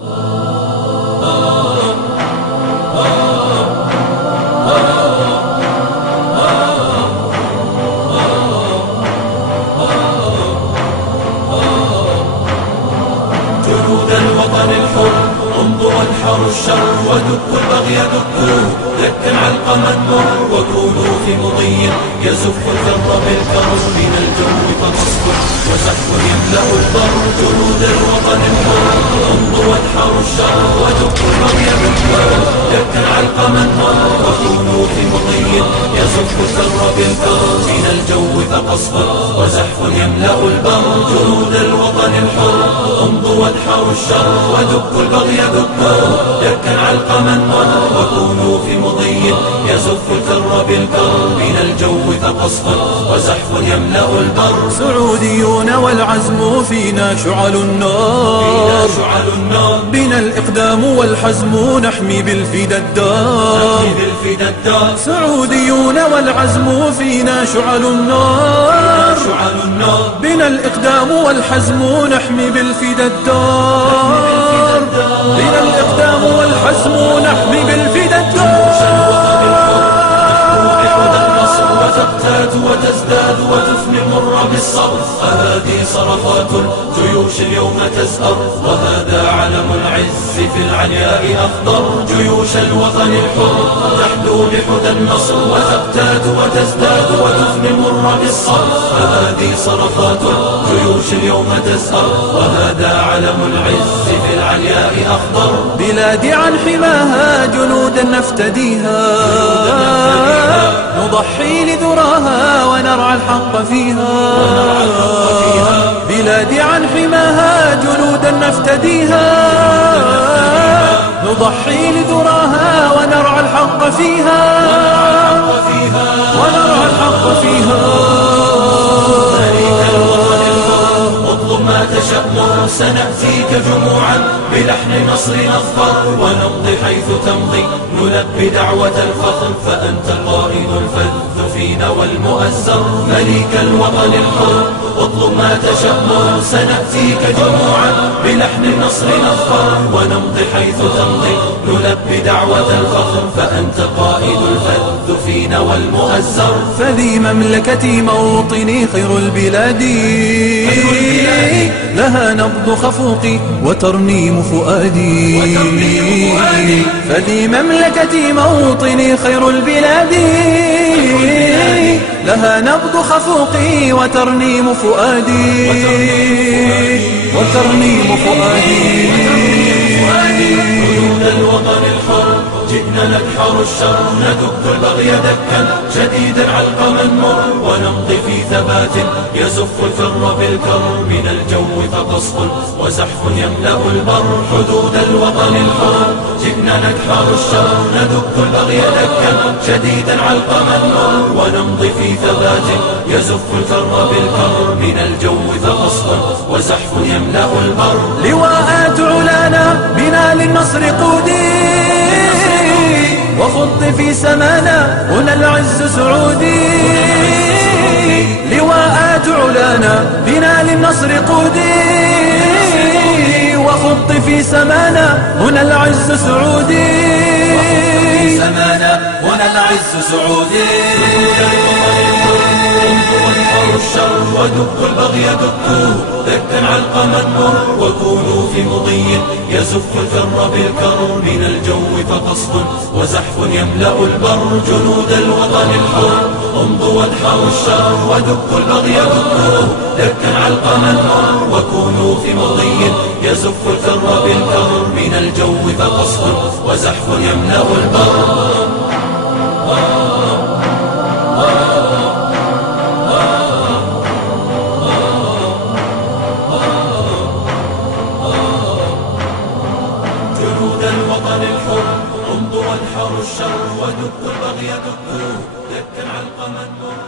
جنود الوطن الحر امضوا وانحروا الشر ودكوا البغي دكوه لكن علقما مر وكونوا في مضي يزف الفر بالكرم من الجو فتصبح وسحب يملأ البر. جنود الوطن الحر امضوا وانحروا الشر ودكوا البغي دكوه لكن علقما مر وكونوا في مضي يزف الفر بالكرم من الجو فتصبح وسحب يملأ البر. جنود الوطن الحر امضوا وانحروا الشر ودكوا البغي دكوه لكن علقما مر وكونوا في مضي يزف الفر بالكر من الجو فقصفا وزحف يملأ البر. سعوديون والعزم فينا شعل النار بنا الإقدام والحزم نحمي بالفدا الدار. سعوديون والعزم فينا شعل النار بنا الإقدام والحزم نحمي بالفدا الدار. بنا الإقدام والحزم نحمي بالفدا الدار. وتقتات وتزداد وتفني مر بالصبر فهذه صرخات الجيوش اليوم تزأر وهذا علم العز في العلياء أخضر. جيوش الوطن الحر تحدو بحدى النصر وتقتات وتزداد وتفني مر بالصبر فهذه صرخات الجيوش اليوم تزأر وهذا علم العز في العلياء أخضر. بلادي عن حماها جنودا نفتديها نضحي لذراها ونرعى الحق فيها. بلادي عن حماها جنودا نفتديها نضحي لذراها ونرعى الحق فيها. ونرعى الحق فيها. اطلب ما تشأ مر سنأتيك جموعا بلحن نصر نظفر ونمضي حيث تمضي نلبي دعوة الفخر فأنت القائد الفذ فينا والمؤزر. مليك الوطن الحر اطلب ما تشأ مر سنأتيك جموعا بلحن النصر نظفر ونمضي حيث تمضي نلبي دعوة الفخر فأنت قائد الفذ فينا والمؤزر. فذي مملكتي موطني خير البلاد لها نبض خفوقي وترنيم فؤادي. فذي مملكتي موطني خير البلاد لها نبض خفوقي وترنيم فؤادي. وترنيم فؤادي. جنود الوطن الحر جئنا ندحر الشر ندك البغي دكا شديدا علقما مر ونمضي في ثبات يزف الفر بالكر من الجو فقصف وزحف يملأ البر. حدود الوطن الحر جئنا ندحر الشر ندك البغي دكا شديدا علقما مر ونمضي في ثبات يزف الفر بالكر من الجو فقصف وزحف يملأ البر. لواءات علانا بنا للنصر قودي وخط في سمانا هنا العز سعودي. لواءات علانا بنا للنصر قودي وخط في سمانا هنا العز سعودي. سمانا هنا العز سعودي. وانحروا الشر ودكوا البغي دكوه دكا علقما مر وكونوا في مضي يزف الفر بالكر من الجو فقصف وزحف يملأ البر. جنود الوطن الحر امضوا وانحروا الشر ودكوا البغي دكوه دكا علقما مر وكونوا في مضي يزف الفر بالكر من الجو فقصف وزحف يملأ البر. جنود الوطن الحر امضوا وانحروا الشر ودكوا البغي دكوه دكا علقما مر